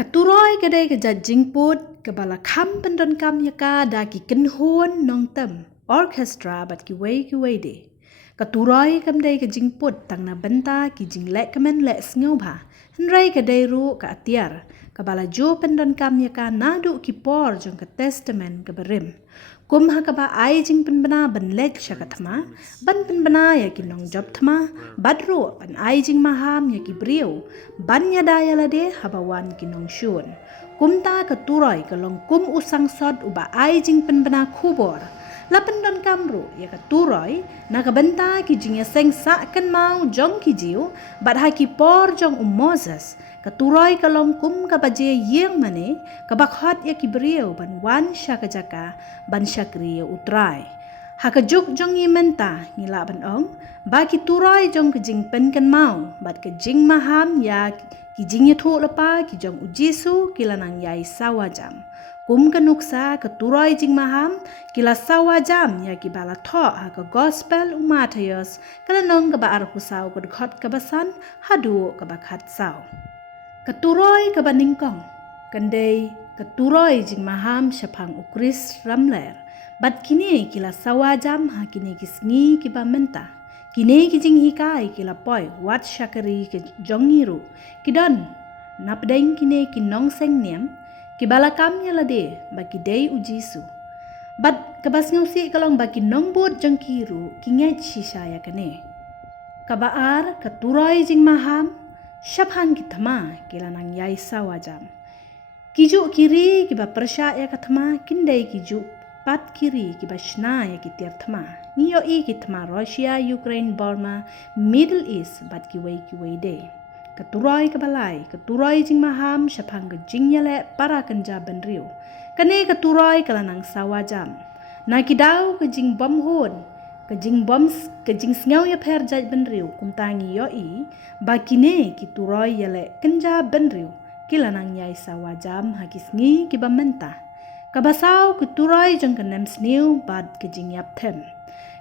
Katuroy kadai ke jajing put ke bala kam pendon kam yaka da ki kenhon nong tem orchestra bat ki wei de. Katuroy kam dai ke jingput tang na benta ki jing lek kemen lek sngew ba. Henrai kadai ru ka atiar ke bala jo pendon kam yaka nadu ki por jong ke testament ke berim. Kum ha ka ba ai jing penbena ban lek syakathma ban penbena ya ki nong job thma badro ban ai jing maham ya ki briu ban ya daya lade habawan ki nong shun kum ta ka turoy ka long kum usang sod uba ai jing penbena khubor la pendon kamru ya ka turoy na ka benta ki jing ya seng sa kan mau jong ki jiu bad ha ki por jong Moses Katuroy kalong kum kabaje yeng mane kabakhat ya kibriyo ban wan syakajaka ban syakriyo utrai. Hakajuk jong yimenta ngila ban ong baki turoy jong kejing pen kan mau bat kejing maham ya kijing yathu lepa ki jong ujisu kilanang yai sawajam. Kum kanuksa katuroy jing maham kila sawajam ya kibala tho haka gospel umatayos kalanong kaba arpusau kodkhot kabasan hadu kabakhat saw. Katuroy kabaningkong, kandai katuroy jing maham syapang ukris ramler, bat kini kila sawajam ha kini kisngi kiba menta, kini kijing hikai kila poi wat syakari ke jongiru, kidon napdeng kini kinong seng niam, kibala kamnya lade baki day ujisu, bat kabas ngausi kalong baki nong bot jongkiru kinget shisaya kane, kabaar katuroy jing maham syaphan kitama kila nang yai sawajam. Kiju kiri kiba persya ya kathma kindai kiju pat kiri kiba shna ya kitiar thma. Niyo i kitma Russia, Ukraine, Burma, Middle East bat kiwei de. Katuroy kabalai, katuroy jing maham syaphan ke jing yale para kanja benriu. Kane katuroy kala nang sawajam. Na kidaw ke jing bom hon. Kejing boms kejing sngaw ya per jaj benriu kumtangi yo i bakine ki turoy yale kenja benriu kilanang yai sawajam hakisngi ki bamenta kabasaw ki turoy jong kanem sniu bad kejing yap them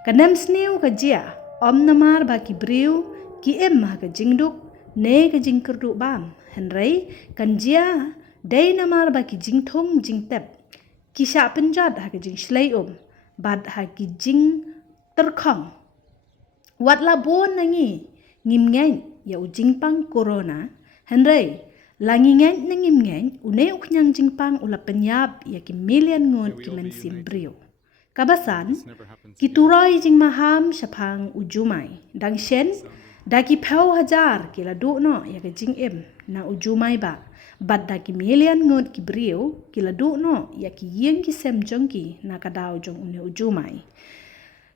kanem sniu ka jia om namar ba ki briu ki em ha kejing duk ne kejing kerdu bam henrei kan jia dei namar ba ki jing thong jing tep ki sha penjat ha kejing shlei bad ha ki jing terkhong wat labon nangi ngim ngen ya ujing pang corona henrei langi ngen ngim ngen une uknyang jingpang ula penyap ya ki million ngot ki mensim brio kabasan ki turoy jing maham syapang ujumai dang shen daki phau hajar ki ladu no ya ki jing em na ujumai ba bad daki million ngot ki brio ki ladu no ya ki yeng ki sem jongki na kadaw jong une ujumai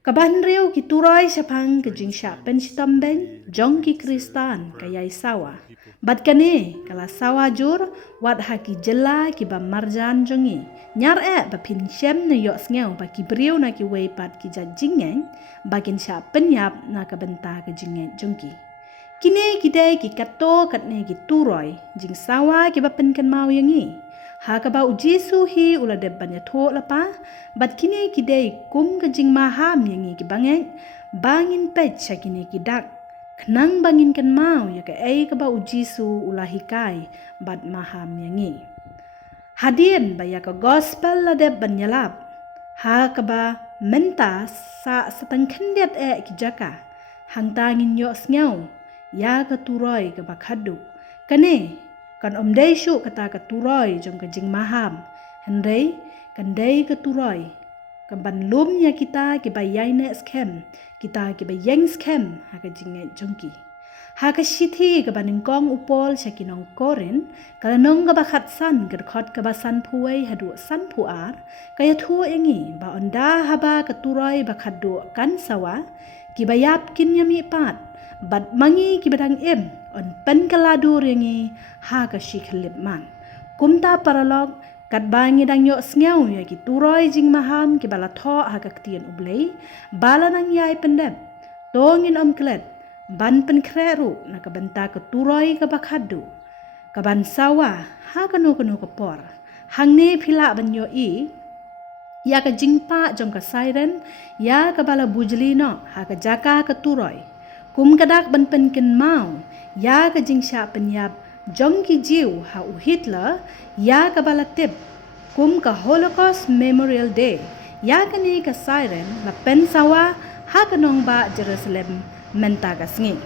Kaban riu ki turoy syapang kejing syapen sitamben jong ki kristan kayai sawa. Bat kane kala sawa jur wat haki jela ki ba marjan jongi. Nyar ba pin syem na yok sngew ba ki briu na ki weipat ki jajingen bakin syapen yap na kabenta kejingen jongki. Kine kidai ki kato katne ki turoy jing sawa ki ba pen kan mau yangi. Hakaba ujisu hi ula de banya tho lapa bat kini kidai kum kejing maham yangi ki bangin pet sakini kidak kenang bangin kan mau ya ka ai kaba ujisu ula hikai bat maham yangi hadien ba ya ka gospel la de banyalap hakaba menta sa satang khendet ki jaka hangtangin yo sngew ya ka turoy ka bakhadu kane kan omdei syuk kata katuroy jom kejing maham hendai kandai katuroy kamban lumnya kita kibayai ne skem kita kibayeng skem ha kejing jongki ha ka shithi kabaning kong upol sakinong koren kalanong kabakhat san kerkhot kabasan phuai hadu san phuar kaya thu engi ba onda haba katuroy bakhadu kan sawa kibayap kinyami pat bat mangi kibadang em on pen kaladu ringi ha ka shikhlip man kumta paralog kat bangi dang yo sngew ya ki turoy jing maham ki bala tho ha ka ktien ublei bala nang yai pendep tongin klet ban pen kreru na ka benta ka turoy ka bakhadu ka ban sawa ha ka no ka por hangne phila ban yo i ya ka jingpa jong ka siren ya ka bala bujli no ha ka jaka ka turoy kum kadak ban pen ken mau ya ka jing sya penyap jong ki jiu ha u Hitler ya ka balatip kum ka Holocaust Memorial Day ya kani ka siren la pensawa ha kanong ba Jerusalem mentagas ngi